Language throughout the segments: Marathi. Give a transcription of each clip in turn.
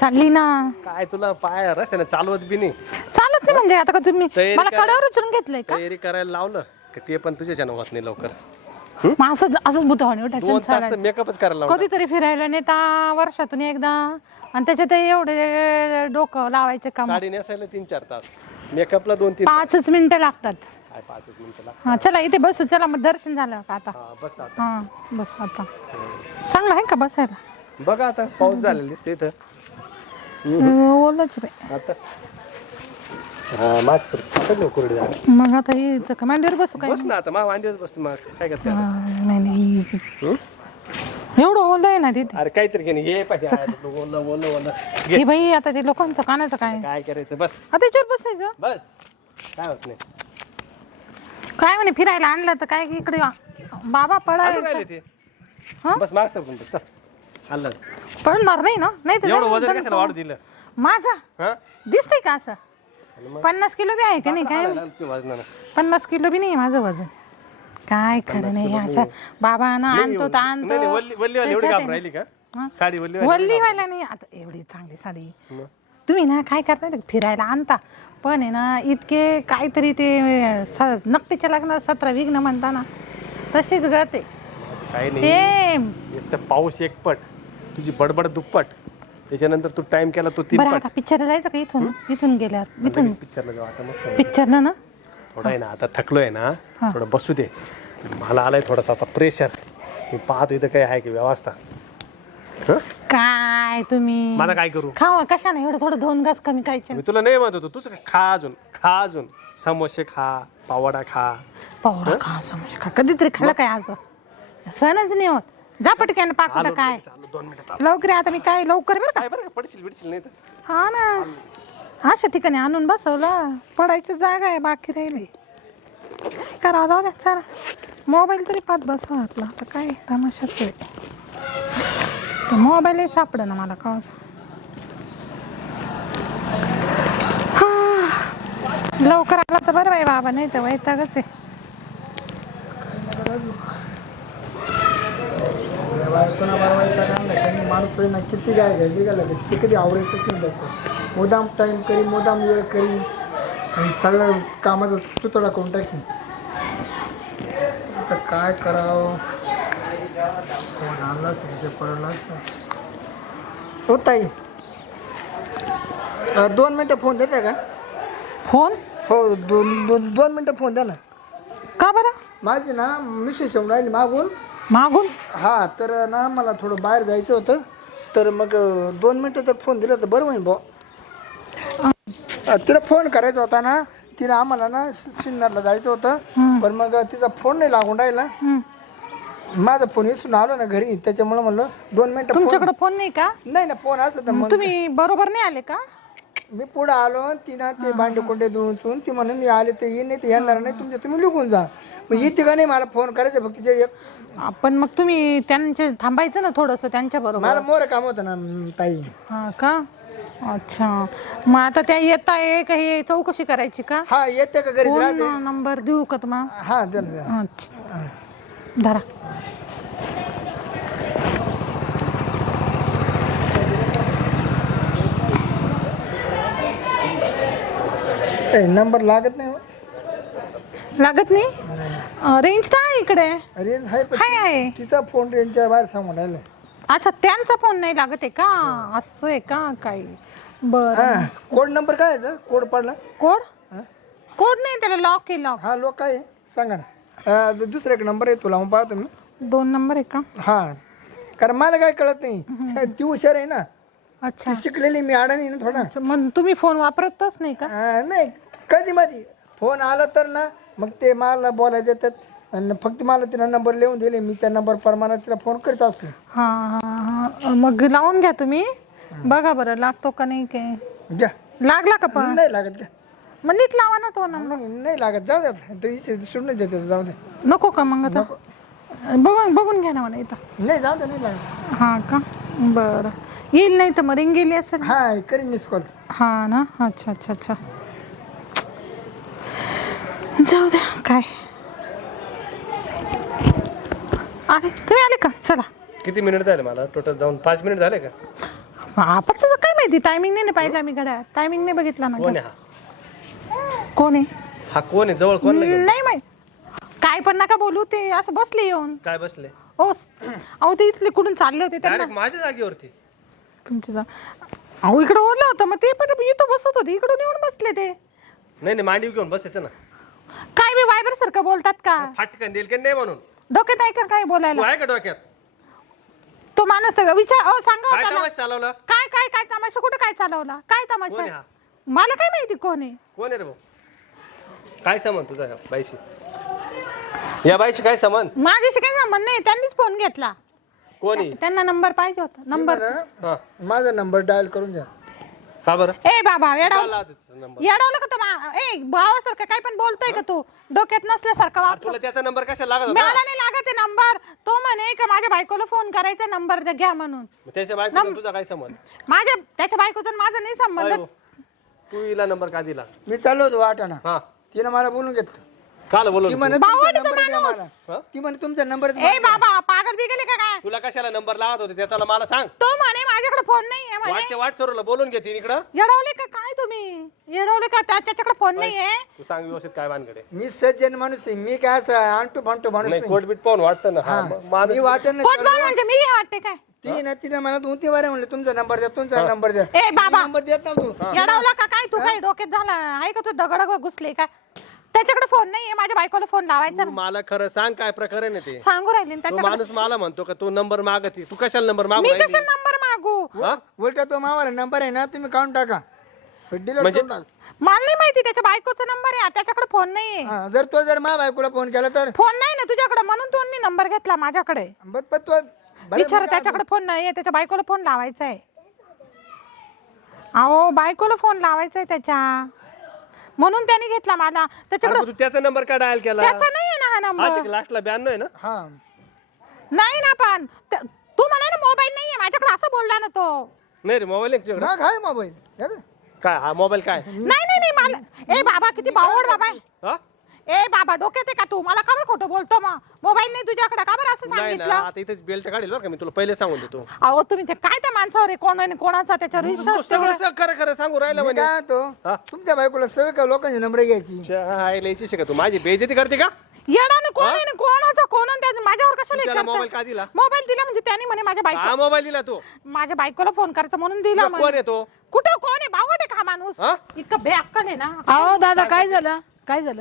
चालली ना. काय तुला पाय रस्त्याने चालवत बी नाही. चालत नाही म्हणजे आता का तुम्ही? तयारी मला करा. कड्यावर उचलून घेतलंय का? तयारी करायला लावलं का ते पण तुझ्याच्यानं होत नाही लवकर. मग असंच दोन तास तर. मेकअपच करायला लावलं कधीतरी फिरायला नेता वर्षातून एकदा. आणि त्याच्यात एवढे डोकं लावायचे काम. साडी नेसायला तीन चार तास. मेकअपला दोन तीन पाचच मिनिटं लागतात. काय पाचच मिनिटं हा चला इथे बसू. चला मग दर्शन झालं का आता? हा बस आता. हा बस आता. चांगलं आहे का बसायला? बघा आता पाऊस झालेला दिसतो इथं. ओलाच बाई. आता. हा माझ सापडलं कोरडी मग आता इथं का मांडीवर बसू काय? बस ना आता मा वांडीवर बसतो मग. काय करते हा, नाही, नाही हं? एवढं ओलं आहे ना तिथे? अरे काहीतरी घे ना, ये पाहिजे ओलं ओलं ओलं. घे. हे बाई आता ते लोकांचं कानाचं काय? काय करायचं? बस. आता याच्यावर बसायचं? बस. काय होत नाही. काय म्हणे फिरायला आणलं तर काय इकडे बाबा आलं राहिले ते. हा? बस मागचं पण बस. चल. आलं पडणार नाही ना? नाही तर एवढं वजन कशाला वाढू दिलं? माझा? हा? दिसतंय का असं? पन्नास किलो बी आहे का नाही? काय पन्नास किलो बी नाही माझं वजन. काय खरं नाही असं. बाबा ना आणतो तर नाही नाही, आणतो वल्ली एवढी राहिली का? हा? साडी व्हायला नाही. आता एवढी चांगली साडी? तुम्ही ना काय करता माहिती का? फिरायला आणता. पण आहे ना इतके काहीतरी ते स- नकटीच्या लग्नात सतरा विघ्न म्हणता ना तशीच गते माझं काही नाही. सेम एक तर पाऊस एक पट. तुझी बडबड दुप्पट. त्याच्यानंतर तू टाइम केला तो तीन बरं पट आता पिक्चरला जायचं का इथून? इथून गेल्यावर इथून? पिक्चरला जाऊ आता मस्त पिक्चरला ना? थोडं आहे ना आता थकलोय ना थोडं बसू दे. मला आलाय थोडासा आता प्रेशर मी पाहतो इथं काही आहे की व्यवस्था. हं? काय तुम्ही? मला काय करू? खावा कशाने एवढं थोडं दोन घास कमी खायचे. मी तुला नाही म्हणत होतो तुझं खा अजून खा अजून. समोसे खा पावडा खा. पावडा खा समजा खा. कधीतरी खाल्लं काय आज? सणच नाही होत. जा पटक्यानं पाकुटा आलो काय? चालू दोन मिनिटात आलो. लवकर ये आता मी काय लवकर बरं का? काय बरं का, पडशील बिडशील नाही तर. हा ना. अशा ठिकाणी आणून बसवला. पडायची जागा आहे बाकी राहिली. काय करावं जाऊ द्या चला. मोबाईल तरी पाहत बसा आपला. आता काय तमाशाच आहे. तो मोबाईलही सापड ना मला कळच लवकर आला तर बरं बाई बाबा नाही तर वैतागच आहे. बायकोना बनवायचा काम नाही त्यांनी माणूस ना किती काय घडली गेला ते कधी आवडायचंच नाही लवकर मुदाम टाईम करी मुदाम वेळ करी. आणि सगळं कामाचा तुतडा करून टाकी. आता काय करावं? फोन आला? तुमचे पडला हो ताई. दोन मिनटं फोन देता का? फोन? हो दोन दोन दोन मिनटं फोन द्या ना. का बरं? माझी ना मिसेस येऊन राहिली मागून. मागून? हा तर ना मला थोडं बाहेर जायचं होतं. तर मग अं, दोन मिनटं जर फोन दिला तर बरं होईल बुवा. अं, तिला फोन करायचा होता ना तिने आम्हाला ना शि- सिन्नरला जायचं होतं. पण मग तिचा फोन नाही लागून राहिला. माझा फोन विसरून आलो ना घरी त्याच्यामुळे म्हणलं दोन मिनटं तुमच्याकडे फोन नाही का? नाही ना फोन असं तर मग तुम्ही बरोबर नाही आले का? मी पुढे आलो तिनं ते भांडे कोंडे धुवून ती म्हणून मी आले तर ये नाही ते येणार नाही तुमच्या तुम्ही लिहून जा. मग येते का नाही मला फोन करायचा फक्त एक पण मग तुम्ही त्यांचे थांबायचं ना थोडस त्यांच्या बरोबर. मला मोर काम होतं ना ताई. हा का? अच्छा. मग आता त्या येत आहे का? हे चौकशी करायची का? हा येते का? घरी फोन नंबर देऊ का तुम्हाला हा दे ना, दे ना. अच्छा. धरा. ए, नंबर लागत नाही हो. लागत नाही? रेंज तर आहे इकडे. रेंज आहे पण हाय आहे तिचा फोन रेंजच्या बाहेर सांगून अच्छा त्यांचा फोन नाही लागत आहे का? असं आहे का काय बर. हा कोड नंबर काय कोड पडला? कोड हा? कोड नाही त्याला लॉक आहे लॉक हा लोक काय आहे? सांगा ना. द- दुसरा एक नंबर आहे तुला मग पाहतो मी. दोन नंबर आहे का? हा. कारण मला काय कळत नाही. ती हुशार आहे ना. अच्छा. ती शिकलेली मी अडाणी ना थोडा. अच्छा, मग तुम्ही फोन वापरतच नाही का? नाही. कधी मधी. फोन आला तर ना मग ते मला बोलायला देतात आणि फक्त मला तिला नंबर लिहून दिले मी त्या नंबर प्रमाणे तिला फोन करीत असतो. हा हा हा. मग लावून घ्या तुम्ही. बघा बरं लागतो का नाही काय घ्या. लागला का पण? नाही लागत घ्या. मग नीट लावा ना तो नंबर नाही नाही लागत. जाऊ द्या तो विषय सोडून देते जाऊ दे नको का मग आता? बघून बघून घ्या ना मला इथं. नाही जाऊ दे नाही लागत. हा का? बरं. येईल नाही तर मग रिंग गेली असेल. हा करीन मिस कॉल हा ना? अच्छा अच्छा अच्छा. जाऊ द्या काय? आले तुम्ही आले का? चला. किती मिनिट झाले मला? टोटल जाऊन पाच मिनिट झाले का? आपण काय माहिती? टायमिंग नाही ना पाहिला मी घड्याळ टायमिंग नाही बघितला ना कोण आहे हा? कोण आहे? हा कोण आहे? जवळ कोण नाही नाही माहीत. काय पण नका बोलू ते असं बसले येऊन. काय बसले? ओ अहो ते इथले कुठून चालले होते त्यांना? डायरेक्ट माझ्या जागेवरती. तुमच्या जा- अहो इकडे ओरलं होतं मग ते पण इथं बसत होते. इकडून येऊन बसले ते. नाही नाही मांडीव घेऊन बसायचं ना. काय बी वायबर सारखं बोलतात का? फाटकन देईल की नाही म्हणून? डोक्यात आहे का काय तू बोलायला आहे का डोक्यात? तो माणूस तर विचार अहो सांगा हो काय त्याला. तमाशा चालवला? काय काय काय तमाशा? कुठं काय चालवला? काय कोण आहे तमाशा हा? मला काय माहिती कोण आहे? कोण आहे रे भाऊ? काय संबंध तुझा या बाईशी? या बाईशी काय संबंध? माझ्याशी काही संबंध नाही त्यांनीच फोन घेतला. कोणी? त्यांना नंबर पाहिजे होता नंबर. हा. माझा नंबर डायल करून द्या का बरं? ए बाबा येडाव काय लावते तुझा नंबर. येडावलं का तो ए भावासारखं काय पण बोलतोय का तू? डोक्यात नसल्यासारखं वाटतो तुला त्याचा नंबर कशाला लागत होता? मला नाही लागत आहे नंबर. तो म्हणे का माझ्या बायकोला फोन करायचा नंबर घ्या म्हणून. मग त्याच्या बायको तुझा काय संबंध? माझ्या त्याच्या बायकोचा आणि माझा नाही संबंध. अयो, तू हिला नंबर का दिला? मी चाललो होतो वाटाणा. हा. तिनं मला बोलून घेतलं. काल बोलू ती म्हणे भाऊ तुमचा आणि तो नंबर द्या माणूस. मला. ती म्हणे तुमचा नंबर द्या. ए बाबा पागल बिगले का काय? तुला कशाला नंबर लावत होते? त्याचा मला सांग. तो म्हणे माझ्याकडे फोन नाही म्हणे. वाटच्या वाट सरूला बोलून घेते इकडं. येडवले का काय तुम्ही? येडवले का? त्या- त्याच्याकडे फोन नाही आहे तू सांग व्यवस्थित काय बांधकडे मी सज्जन माणूस आहे. मी काय असं आणतो फांटो माणूस नाही नाही. पाहून वाटतं ना. हा, मग मी माणूस वाटण पोट भाऊ म्हणजे मी वाटते काय? ती ना तिने मला दोन तीन वारे म्हणले तुमचा नंबर द्या तुमचा नंबर द्या. ए बाबा. नंबर देत नव्हतो. येडवला का काय? तू काय डोक्यात झाला? आहे का तू दगड घुसले का? त्याच्याकडे फोन नाहीये माझ्या बायकोला फोन लावायचा तू मला खरं सांग काय प्रकरण आहे ते. सांगू राहिले ना तो त्याच्याकडे. माणूस मला म्हणतो का तू नंबर मागत तू कशाला नंबर मागू मी राहिली? कशा नंबर मागू? हा? उलटा तो मावाला नंबर आहे ना तुम्ही काढून टाका. डिलीट म्हणजे- करून टाका. मला नाही माहिती त्याच्या बायकोचा नंबर आहे. त्याच्याकडे फोन नाहीये. हा, जर तो जर मा बायकोला फोन केला तर? फोन नाही ना तुझ्याकडे. म्हणून तू नंबर घेतला माझ्याकडे. बरं, पण तो बरं, विचार त्याच्याकडे फोन नाहीये. त्याच्या बायकोला फोन लावायचा आहे अहो बायकोला फोन लावायचा आहे त्याच्या. म्हणून त्याने घेतला मला अरे त्याच्याकडे तू त्याचा नंबर का डायल केला? त्याचा नाहीये ना हा नंबर. हा लास्टला ब्याण्णव आहे ना? हा. नाही ना पण. त- तू म्हणे ना मोबाईल नाहीये माझ्याकडे असं बोलला ना तो. नाही रे मोबाईल आहे तुझ्याकडे. आहे मोबाईल हे? काय हा मोबाईल काय? नाही नाही नाही मला ए बाबा किती बावड बाबा आहे. हा? ए बाबा डोक्यात आहे का तू? मला का बरं खोटं बोलतो मग? मोबाईल नाही तुझ्याकडे का बरं असं नाही ना सांगितलं? आता इथेच बेल्ट काढेल बरं का मी तुला पहिले सांगून देतो. अहो तुम्ही ते काय त्या माणसावर आहे? कोण आहे कोणाचा त्याच्यावर तू विश्वास सगळं सगळं खरं खरं सांगू राहिलं मी म्हणजे काय तो हा? तुमच्या बायकोला सवय का लोकांचे नंबर घ्यायची? लिहायची का तू माझी बेइज्जती करते का? येणार कोण आहे ना कोणाचा? कोण आहे त्या- माझ्यावर कशाला त्याला हे मोबाईल करता? का दिला? मोबाईल दिला म्हणजे त्याने म्हणे माझ्या बायको हा मोबाईल दिला तू. माझ्या बायकोला फोन करायचा म्हणून दिला म्हणे. कोण येतो कुठं कोण आहे? बावट आहे का हा माणूस? हा? इतकं बेअक्कल आहे ना. अहो दादा काय झालं? काय झालं?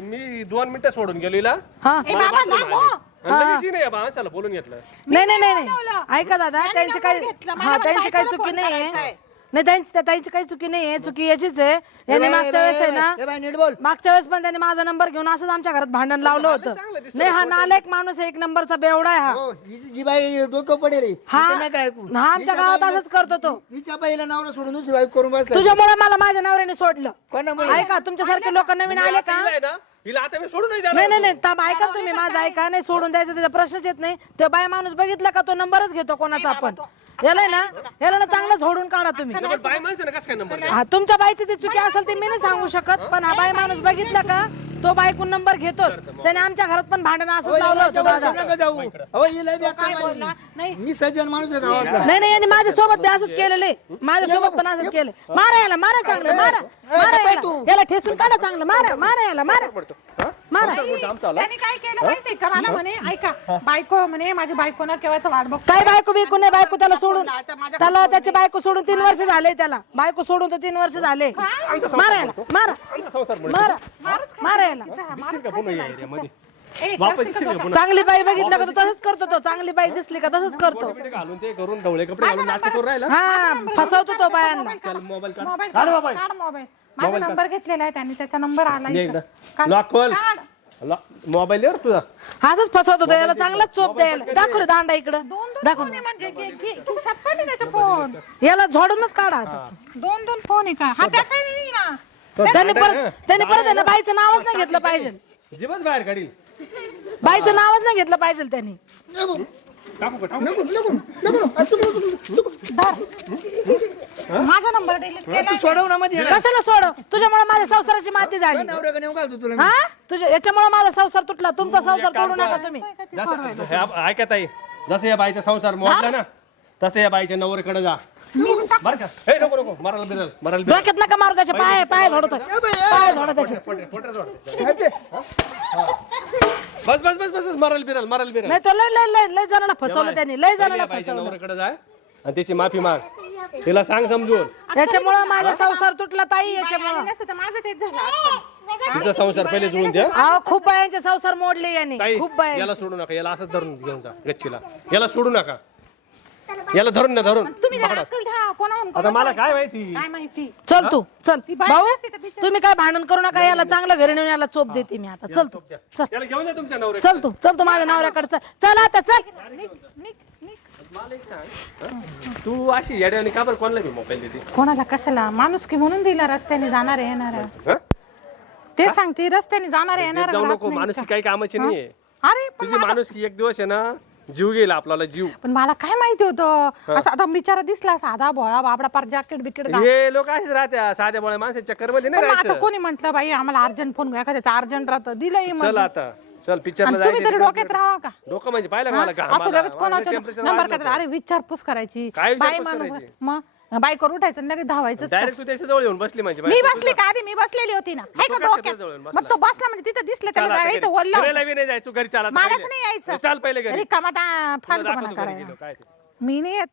मी दोन मिनिटं सोडून गेलो हिला. हा. ए बाबा हो. लगेच माणसाला बोलून घेतलं. नाही नाही नाही. नाही. ऐका दादा त्यांची काही हा त्यांची काही चुकी नाही आहे. नाही त्यांची त्या ताईची काही चुकी नाही आहे चुकी याचीच आहे. यांनी बाई, मागच्या वेळेस आहे बाई, ना ए बाई, नीट बोल. मागच्या वेळेस पण त्यांनी माझा नंबर घेऊन असंच आमच्या घरात भांडण लावलं होतं. नाही हा नालायक माणूस आहे, एक नंबरचा बेवडा आहे हा. हो जी बाई डोकं पडेल हे. हा हिचं नका ऐकू. हा आमच्या हिच्या गावात बाईला- असंच करतो तो. हिच्या बाईला सोडून दुसरी बाई करून बसला. तुझ्यामुळे मला माझ्या नवऱ्याने सोडलं. कोणामुळे ऐका तुमच्यासारखे लोक नवीन आले का? हिला आहे ना हिला आता मी सोडून नाही नाही नाही नाही थांब ऐका तुम्ही माझं ऐका. नाही सोडून द्यायचं त्याचा प्रश्नच येत नाही. ते बाय माणूस बघितला का तो नंबरच घेतो कोणाचा आपण? याला ना याला ना चांगलं झोडून काढा तुम्ही. पण बाय माणसानं कसं काय नंबर हा तुमच्या बाईची ती चुकी असेल ती मी नाही सांगू शकत पण हा बाई माणूस बघितला का तो बायकून नंबर घेतोच. त्याने आमच्या घरात पण भांडण असंच लावलं होतं दादा. नका जाऊ. अहो. मी सज्जन माणूस आहे गावातला. नाही नाही यांनी माझ्या सोबत बी असंच केलेले. माझ्या सोबत पण असंच केलं. मारा याला मारा चांगलं मारा. मारा याला. याला ठेसून काढा चांगलं. मारा मारा याला मारा. मारा. त्याने काय केलं माहितीये का? मला म्हणे ऐका बायको म्हणे माझी बायको ना केव्हाच वाट बघ काय बायको बिकू नाही? बायको त्याला सोडून त्याला त्याची बायको सोडून तीन वर्ष झाले त्याला. बायको सोडून तर तीन वर्ष झाले. मारा याला मारा. आमचा संसार मारा. मारा याला. दिसेल का पुन्हा या एरियामध्ये ए, वापस दिसेल का पुन्हा? चांगली बाई बघितलं का तो? तसंच करतो तो. चांगली बाई दिसली का? तसंच करतो. कपडे घालून ते करून ढवळे कपडे घालून नाटक करून राहिला. हा फसवतो तो बायांना. मोबाईल काढ मोबाईल काढ. मोबाईल काढ मोबाईल. माझा नंबर घेतलेला आहे त्यांनी त्याचा नंबर आला ये इथं. एकदा. काढ. लॉक खोल. काढ. मोबाईल दे रे तुझा असंच फसवतो तो याला चांगलाच चोप द्यायला दाखव रे दांडा इकडं दोन दोन दाखव फोन आहे म्हणजे की- की- खिशात पण आहे त्याचा फोन याला झोडूनच काढा आता. दोन दोन फोन आहे का हा त्याचा नाही ना त्यांनी परत त्यांनी परत आहे ना बाईचं नावच नाही घेतलं पाहिजे जीवच बाहेर काढील बाईचं नावच नाही घेतलं पाहिजे त्यांनी टाकू का नको नको नको असं नको, नको. धर. माझा नंबर डिलीट केला तू सोडव ना मध्ये. कशाला सोड तुझ्यामुळे माझ्या संसाराची माती झाली. नवरा का नेऊ घालतो तुला हा? तुझ्या याच्यामुळे माझा संसार तुटला. तुमचा संसार तोडू नका तुम्ही. जसं हे आप- ऐका ताई. जसं या बाईचा संसार मोडला ना तसं या बाईच्या नवरीकडे जा. बरं का? नको नको. डोक्यात नका मारू त्याचे पाय पाय झोडत पाय झोडत त्याचे? बस बस बस बस बिरायला मारायला बिरायला नाही तो लय लय लय लय जणांना फसवलं त्यांनी. लय जणांना फसवलं. जाय आणि त्याची माफी माग. तिला सांग समजून. याच्यामुळं माझा संसार तुटला ताई याच्यामुळं. नसतं तर माझं तेच झालं असतं. तिचा संसार पहिले जुळून द्या. अहो खूप बायांचे संसार मोडले यांनी. ताई खूप बाया याला सोडू नका. याला असंच धरून घेऊन जा गच्चीला. याला सोडू नका. याला धरून ना धरून. तुम्ही जरा अक्कल घ्या कोणाहून आता मला काय माहिती? काय माहिती? चल तू चल. बाई भाऊ असती तर बिचारी- तुम्ही काय भांडण करू नका याला चांगलं घरी नेऊन याला चोप देते मी आता. चल तू चल. याला घेऊन जा तुमच्या नवऱ्या चल तू चल तू माझ्या नवऱ्याकडे चल. चल आता चल. निक निक निक मला एक सांग हं? तू अशी येड्याने का बरं कोणाला मी मोबाईल देते? कोणाला कशाला? माणूस की म्हणून दिला रस्त्याने जाणार येणार हं? ते सांगते रस्त्याने जाणार येणार जाऊ नको माणुसकी काही कामाची नाहीये. अरे पण तुझी माणुसकी एक दिवस आहे ना जीव गेला आपल्याला जीव. पण मला काय माहिती होतं? असं आता बिचारा दिसला साधा भोळा बाबडा पार जॅकेट बिकेट घाल. हे लोक असेच राहत्या साध्या बोळ्या माणसाच्या चक्करमध्ये नाही पण मग आता राहायचं कोणी म्हटलं बाई आम्हाला अर्जंट फोन एखाद्याचा अर्जंट राहतं? चल आता. चल पिक्चरला आणि तुम्ही तरी जायचं डोक्यात राहा का? डोकं म्हणजे पाहिलं का? मला हा? असं लगेच कोणाच्या नंबर काय अरे विचारपूस करायची. काय बाई विचारपूस माणूस करायची? मग बाईकवर उठायचं लगेच धावायचं डायरेक्ट तू त्याच्याजवळ येऊन बसली म्हणजे मी बसली का आधी? मी बसलेली होती ना. हाय का तो काय डोक्यात जवळ मग तो बसला म्हणजे तिथं दिसलं त्याला वल्ल फिरायला बी नाही जायचं तू घरी चालत मलाच नाही यायचं. चाल पहिले घरी रिकामा तुला दाखवतो घरी करायला. गेलो, काय ते. मी नाही येत.